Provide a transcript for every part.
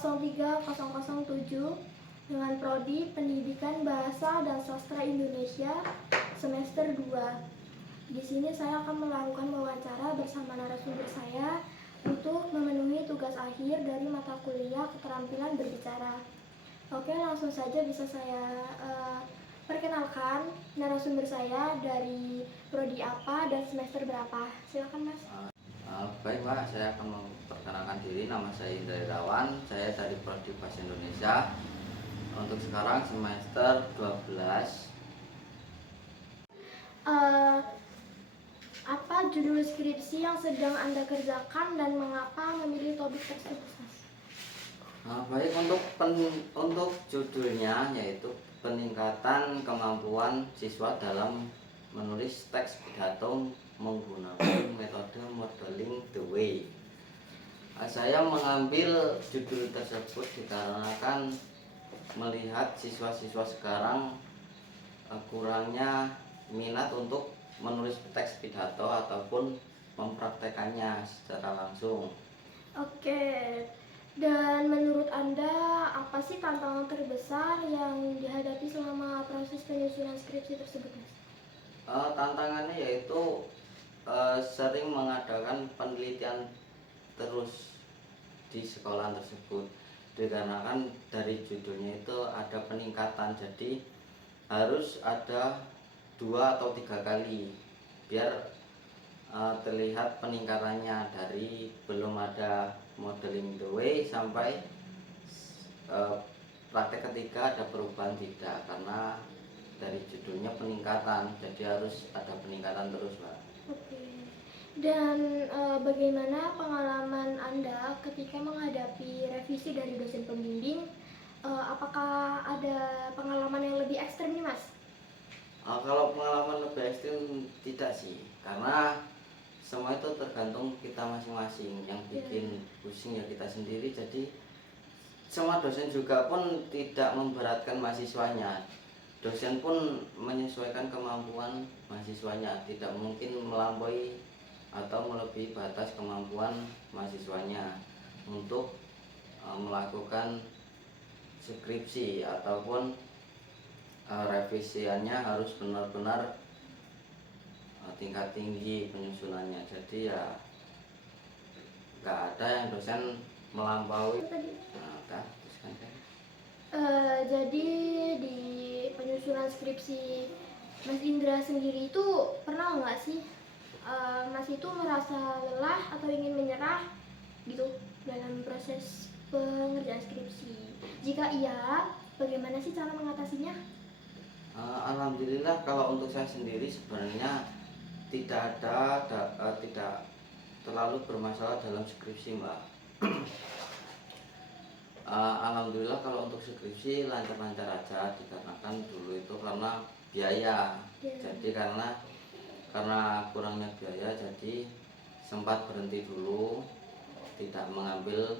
03007 dengan Prodi Pendidikan Bahasa dan Sastra Indonesia semester 2. Di sini saya akan melakukan wawancara bersama narasumber saya untuk memenuhi tugas akhir dari mata kuliah keterampilan berbicara. Oke, langsung saja bisa saya perkenalkan narasumber saya dari prodi apa dan semester berapa. Silakan, Mas. Baik, Mbak, saya akan memperkenalkan diri. Nama saya Indra Irawan, saya dari Prodi Bahasa Indonesia. Untuk sekarang semester 12. Apa judul skripsi yang sedang Anda kerjakan dan mengapa memilih topik tersebut, Mas? Baik, untuk judulnya yaitu peningkatan kemampuan siswa dalam menulis teks pidato menggunakan metode modeling the way. Saya mengambil judul tersebut dikarenakan melihat siswa-siswa sekarang kurangnya minat untuk menulis teks pidato ataupun mempraktekannya secara langsung. Oke, dan menurut Anda apa sih tantangan terbesar yang dihadapi selama proses penyusunan skripsi tersebut, Mas? Tantangannya yaitu sering mengadakan penelitian terus di sekolah tersebut, dikarenakan dari judulnya itu ada peningkatan, jadi harus ada 2 atau 3 kali biar terlihat peningkatannya dari belum ada modeling the way sampai praktek ketiga ada perubahan tidak, karena dari judulnya peningkatan, jadi harus ada peningkatan terus, Mbak. Oke. Dan bagaimana pengalaman Anda ketika menghadapi revisi dari dosen pembimbing? Apakah ada pengalaman yang lebih ekstrim nih, Mas? Kalau pengalaman lebih ekstrim tidak sih, karena semua itu tergantung kita masing-masing. Yang bikin pusing ya kita sendiri, jadi semua dosen juga pun tidak memberatkan mahasiswanya. Dosen pun menyesuaikan kemampuan mahasiswanya, tidak mungkin melampaui atau melebihi batas kemampuan mahasiswanya untuk melakukan skripsi ataupun revisiannya harus benar-benar tingkat tinggi penyusunannya. Jadi ya nggak ada yang dosen melampaui. Jadi di penyusunan skripsi Mas Indra sendiri itu pernah nggak sih Mas itu merasa lelah atau ingin menyerah gitu dalam proses pengerjaan skripsi? Jika iya, bagaimana sih cara mengatasinya? Alhamdulillah kalau untuk saya sendiri sebenarnya tidak terlalu bermasalah dalam skripsi, Mbak. Alhamdulillah kalau untuk skripsi lancar-lancar aja, dikarenakan dulu itu karena biaya. Jadi karena kurangnya biaya, jadi sempat berhenti dulu, tidak mengambil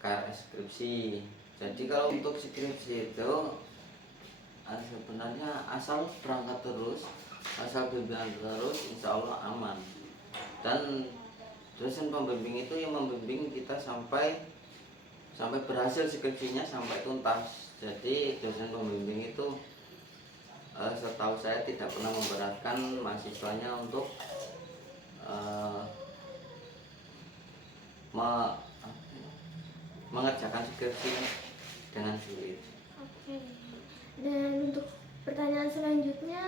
KRS skripsi. Jadi kalau untuk skripsi itu sebenarnya asal berangkat terus, asal bimbingan terus, insya Allah aman. Dan dosen pembimbing itu yang membimbing kita sampai berhasil skripsinya, sampai tuntas. Jadi dosen pembimbing itu setahu saya tidak pernah memberatkan mahasiswanya untuk mengerjakan skripsi dengan sulit. Oke. Dan untuk pertanyaan selanjutnya,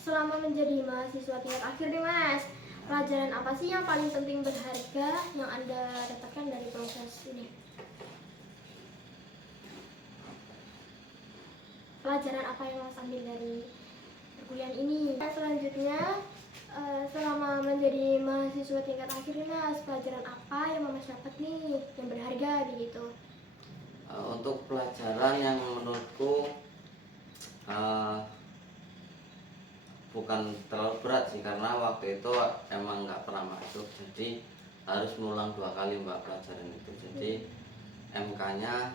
selama menjadi mahasiswa tingkat akhir nih, Mas, pelajaran apa sih yang paling penting berharga yang Anda dapatkan dari proses ini? Pelajaran apa yang Mas ambil dari perkuliahan ini? Selanjutnya, selama menjadi mahasiswa tingkat akhir nih, Mas, pelajaran apa yang Mas dapat nih yang berharga gitu? Untuk pelajaran yang menurutku bukan terlalu berat sih, karena waktu itu emang nggak pernah masuk, jadi harus mengulang 2 kali, Mbak, pelajaran itu. Jadi MK-nya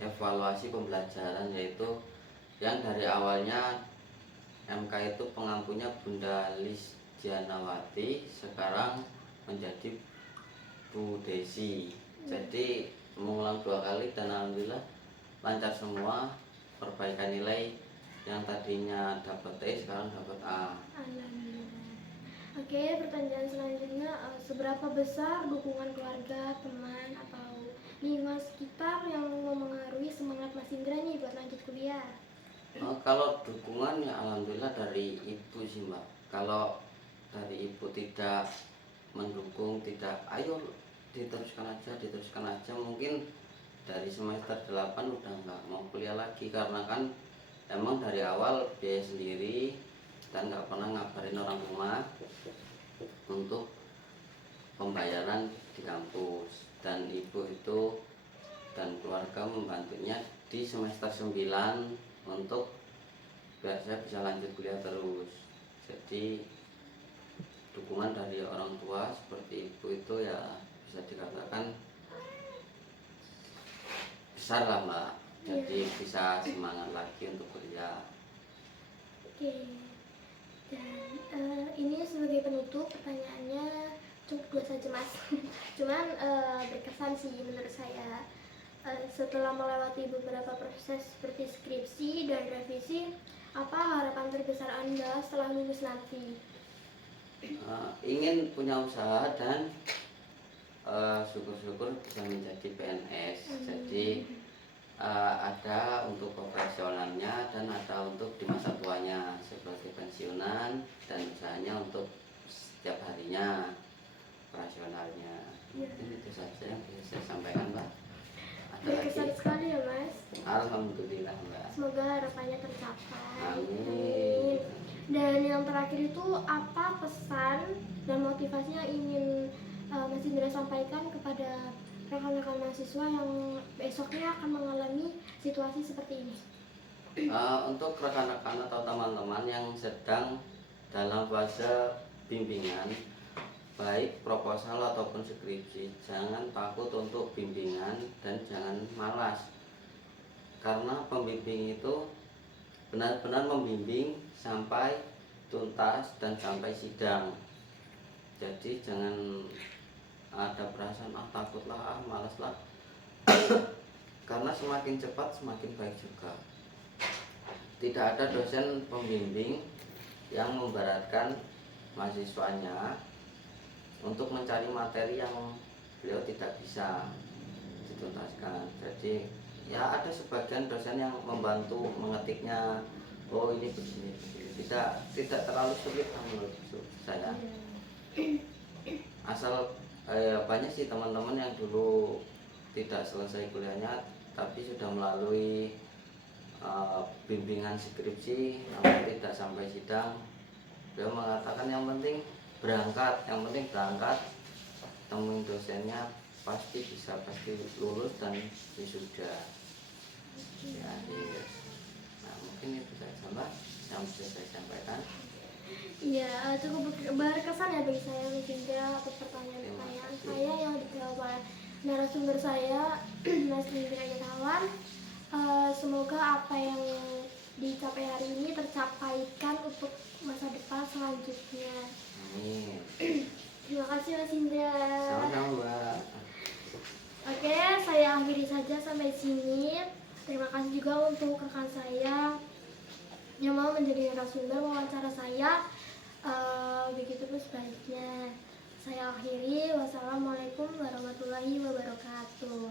evaluasi pembelajaran, yaitu yang dari awalnya MK itu pengampunya Bunda Lis Dianawati, sekarang menjadi Bu Desi. Jadi mengulang 2 kali dan alhamdulillah lancar semua. Perbaikan nilai yang tadinya dapat E sekarang dapat A. Alhamdulillah. Oke, pertanyaan selanjutnya, seberapa besar dukungan keluarga, teman, atau lingkungan sekitar yang memengaruhi semangat Mas Indra nih buat lanjut kuliah? Kalau dukungan ya alhamdulillah dari ibu sih Mbak. Kalau dari ibu tidak mendukung, tidak ayo diteruskan aja, mungkin dari semester 8 udah nggak mau kuliah lagi, karena kan emang dari awal biaya sendiri dan nggak pernah ngabarin orang rumah untuk pembayaran di kampus. Dan ibu itu dan keluarga membantunya di semester 9 untuk biar saya bisa lanjut kuliah terus. Jadi dukungan dari orang tua seperti ibu itu ya bisa dikatakan besar lah Mbak. Jadi bisa semangat lagi untuk kuliah. Oke, dan ini sebagai penutup pertanyaannya cukup dua saja Mas. Cuman berkesan sih menurut saya. Setelah melewati beberapa proses seperti skripsi dan revisi, apa harapan terbesar Anda setelah lulus nanti? Ingin punya usaha dan syukur-syukur bisa menjadi PNS. Jadi ada untuk operasionalnya dan ada untuk di masa tuanya sebagai pensiunan, dan usahanya untuk setiap harinya operasionalnya. Mungkin itu saja yang bisa saya sampaikan Mbak. Ada Berkesan lagi? sekali ya Mas. Alhamdulillah Mbak. Semoga harapannya tercapai. Amin. Dan yang terakhir itu, apa pesan dan motivasi yang ingin Mas Indra sampaikan kepada rekan-rekan mahasiswa yang besoknya akan mengalami situasi seperti ini? Untuk rekan-rekan atau teman-teman yang sedang dalam fase bimbingan, baik proposal ataupun skripsi, jangan takut untuk bimbingan dan jangan malas, karena pembimbing itu benar-benar membimbing sampai tuntas dan sampai sidang. Jadi jangan ada perasaan takutlah, malas lah, karena semakin cepat semakin baik juga. Tidak ada dosen pembimbing yang memberatkan mahasiswanya untuk mencari materi yang beliau tidak bisa dituntaskan. Jadi ya ada sebagian dosen yang membantu mengetiknya, oh ini begini, tidak terlalu sulit menurut saya. Asal banyak sih teman-teman yang dulu tidak selesai kuliahnya tapi sudah melalui bimbingan skripsi namun tidak sampai sidang. Beliau mengatakan yang penting berangkat, temuin dosennya, pasti lulus dan wisuda di akhir. Nah mungkin itu saja Mbak yang bisa saya sampaikan. Iya, cukup berkesan ya bagi saya Mas Indra atas pertanyaan-pertanyaan saya yang dijawab oleh narasumber saya Mas Indra Irawan. Semoga apa yang dicapai hari ini tercapaikan untuk masa depan selanjutnya. Amin. Terima kasih Mas Indra. Sama-sama Mbak. Oke, saya akhiri saja sampai sini. Terima kasih juga untuk rekan saya yang mau menjadi narasumber wawancara saya. Begitu pun sebaliknya. Saya akhiri. Wassalamualaikum warahmatullahi wabarakatuh.